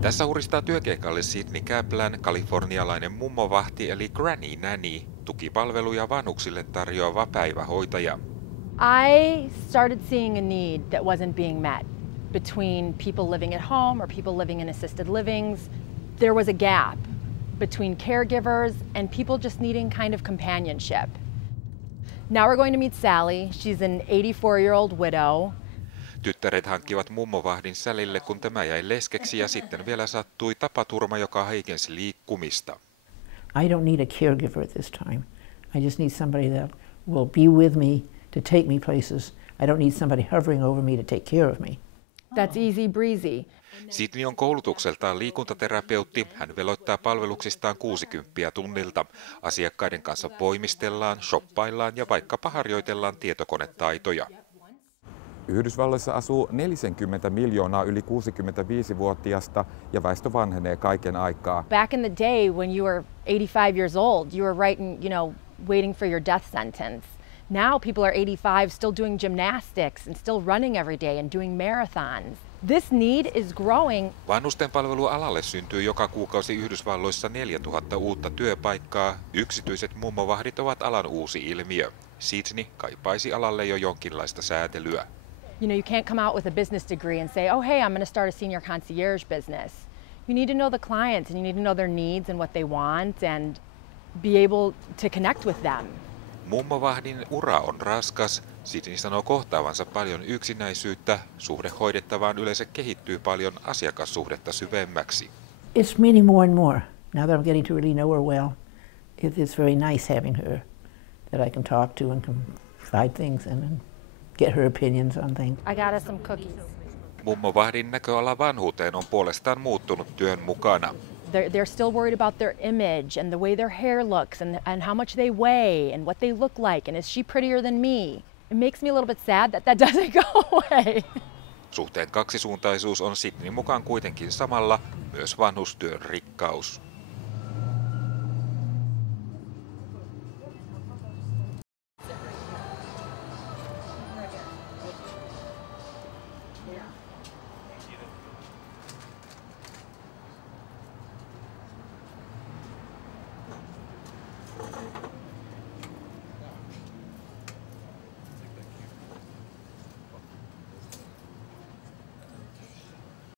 Tässä huristaa työkeikalle Sydney Kaplan, kalifornialainen mummovahti eli Granny Nanny, tukipalveluja vanhuksille tarjoava päivähoitaja. I started seeing a need that wasn't being met between people living at home or people living in assisted livings. There was a gap between caregivers and people just needing kind of companionship. Now we're going to meet Sally. She's an 84-year-old widow. Tyttäret hankkivat mummovahdin Sallylle, kun tämä jäi leskeksi ja sitten vielä sattui tapaturma, joka heikensi liikkumista. I don't need a caregiver at this time. I just need somebody that will be with me to take me places. I don't need somebody hovering over me to take care of me. That's easy breezy. Sydney on koulutukseltaan liikuntaterapeutti. Hän veloittaa palveluksistaan 60 tunnilta. Asiakkaiden kanssa voimistellaan, shoppaillaan ja vaikkapa harjoitellaan tietokonetaitoja. Yhdysvalloissa asuu 40 miljoonaa yli 65-vuotiasta ja väestö vanhenee kaiken aikaa. Back in the day when you were 85 years old, you were waiting for your death sentence. Now people are 85 still doing gymnastics and still running every day and doing marathons. This need is growing. Vanhusten palvelualalle syntyy joka kuukausi Yhdysvalloissa 4000 uutta työpaikkaa. Yksityiset mummovahdit ovat alan uusi ilmiö. Sydney kaipaisi alalle jo jonkinlaista säätelyä. You can't come out with a business degree and say, oh hey, I'm going to start a senior concierge business. You need to know the clients and you need to know their needs and what they want and be able to connect with them. Mummovahdin ura on raskas. Sydney sanoo kohtaavansa paljon yksinäisyyttä. Suhde hoidettavaan yleensä kehittyy paljon asiakassuhdetta syvemmäksi. It's meaning more and more. Now that I'm getting to really know her well, it's very nice having her that I can talk to and confide things and get her opinions on things. I got us some cookies. Mummovahdin näköala vanhuuteen on puolestaan muuttunut työn mukana. They're still worried about their image and the way their hair looks and how much they weigh and what they look like and is she prettier than me? It makes me a little bit sad that doesn't go away. Suhteen kaksisuuntaisuus on Sydneyn mukaan kuitenkin samalla myös vanhustyön rikkaus.